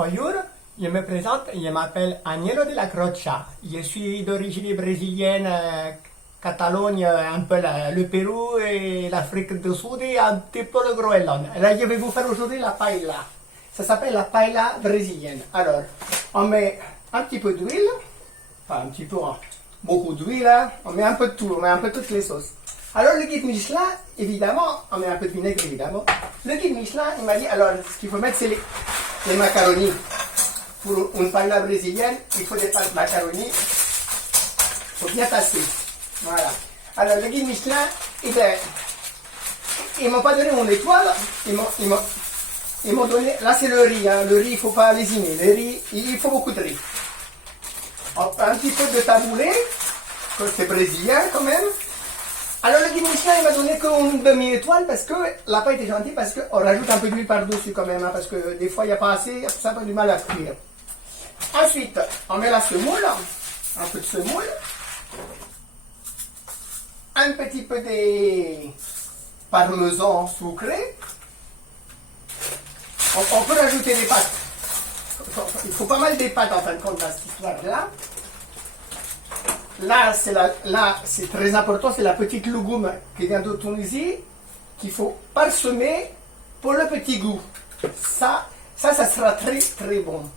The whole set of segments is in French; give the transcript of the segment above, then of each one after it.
Bonjour, je me présente, je m'appelle Agnello de la Croce. Je suis d'origine brésilienne, Catalogne, un peu le Pérou et l'Afrique du Sud et un petit peu le Groenland. Là, je vais vous faire aujourd'hui la paella. Ça s'appelle la paella brésilienne. Alors, on met un petit peu d'huile, enfin un petit peu, beaucoup d'huile, on met un peu de tout, on met un peu toutes les sauces. Alors le guide Michelin, évidemment, on met un peu de vinaigre évidemment. Le guide Michelin, il m'a dit, alors ce qu'il faut mettre, c'est les macaronis. Pour une paella brésilienne, il faut des pâtes macaronis. Il faut bien passer. Voilà. Alors le guide Michelin, ils m'ont pas donné mon étoile, ils m'ont donné, là c'est le riz, hein. Le riz, il ne faut pas lésiner. Le riz, il faut beaucoup de riz. Un petit peu de taboulé, que c'est brésilien quand même. Alors le guide Michelin, il m'a donné qu'une demi-étoile parce que la pâte est gentille, parce qu'on rajoute un peu d'huile par-dessus quand même, hein, parce que des fois il n'y a pas assez, ça a du mal à cuire. Ensuite, on met la semoule, un peu de semoule, un petit peu de parmesan sucré. On peut rajouter des pâtes. Il faut pas mal de pâtes en fin de compte dans cette histoire-là. Là, c'est très important, c'est la petite légume qui vient de Tunisie, qu'il faut parsemer pour le petit goût. Ça sera très très bon.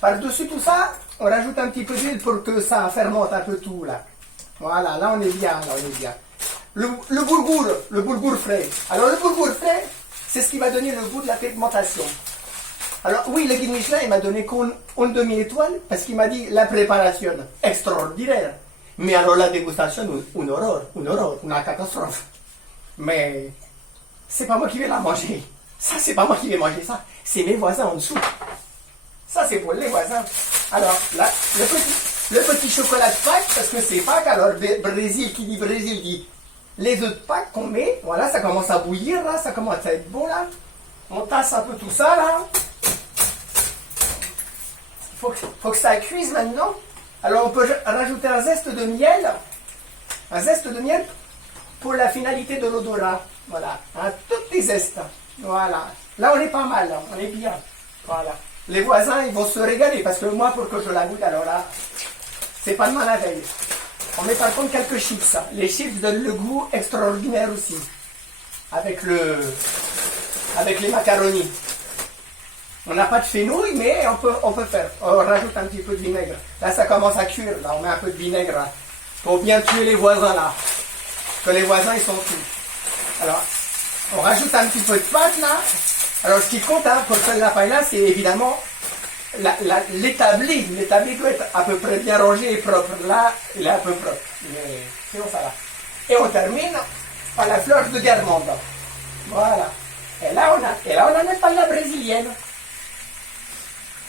Par-dessus tout ça, on rajoute un petit peu d'huile pour que ça fermente un peu tout là. Voilà, là on est bien, là on est bien. Le boulgour frais. Alors le boulgour frais, c'est ce qui va donner le goût de la pigmentation. Alors oui, le guide Michelin, il m'a donné qu'une demi-étoile parce qu'il m'a dit la préparation extraordinaire. Mais alors la dégustation, une horreur, une catastrophe. Mais c'est pas moi qui vais la manger. Ça, c'est pas moi qui vais manger ça. C'est mes voisins en dessous. Ça, c'est pour les voisins. Alors là, le petit chocolat de Pâques, parce que c'est Pâques, alors Brésil, qui dit Brésil, dit les œufs de Pâques qu'on met. Voilà, ça commence à bouillir là, ça commence à être bon là. On tasse un peu tout ça là. Faut que ça cuise maintenant. Alors on peut rajouter un zeste de miel. Un zeste de miel pour la finalité de l'odorat. Voilà. Un tout petit zeste. Voilà. Là on est pas mal. Là. On est bien. Voilà. Les voisins ils vont se régaler parce que moi pour que je la goûte, alors là, c'est pas demain la veille. On met par contre quelques chips. Les chips donnent le goût extraordinaire aussi. Avec les macaronis. On n'a pas de fenouil, mais on peut faire. On rajoute un petit peu de vinaigre. Là, ça commence à cuire. Là, on met un peu de vinaigre là, pour bien tuer les voisins là. Que les voisins, ils sont tués. Alors, on rajoute un petit peu de pâte là. Alors, ce qui compte hein, pour faire la paella, c'est évidemment l'établi. L'établi doit être à peu près bien rangé et propre. Là, il est un peu propre. Mais c'est comme ça là. Et on termine par la fleur de guirlande. Voilà. Et là, on a une paella brésilienne.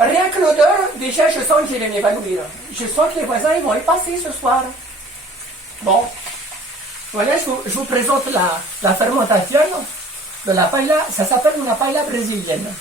Rien que l'odeur, déjà, je sens que je vais m'évanouir. Je sens que les voisins, ils vont y passer ce soir. Bon. Voilà, je vous présente la fermentation de la paella. Ça s'appelle une paella brésilienne.